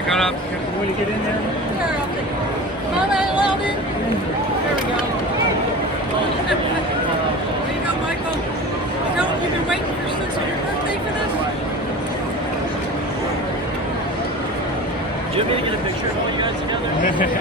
I cut up. Will you get in there? Sure, I'll take it. All right, Loudon. There we go. There you go, Michael. You've been waiting since your birthday for this? Do you want me to get a picture of all you guys together?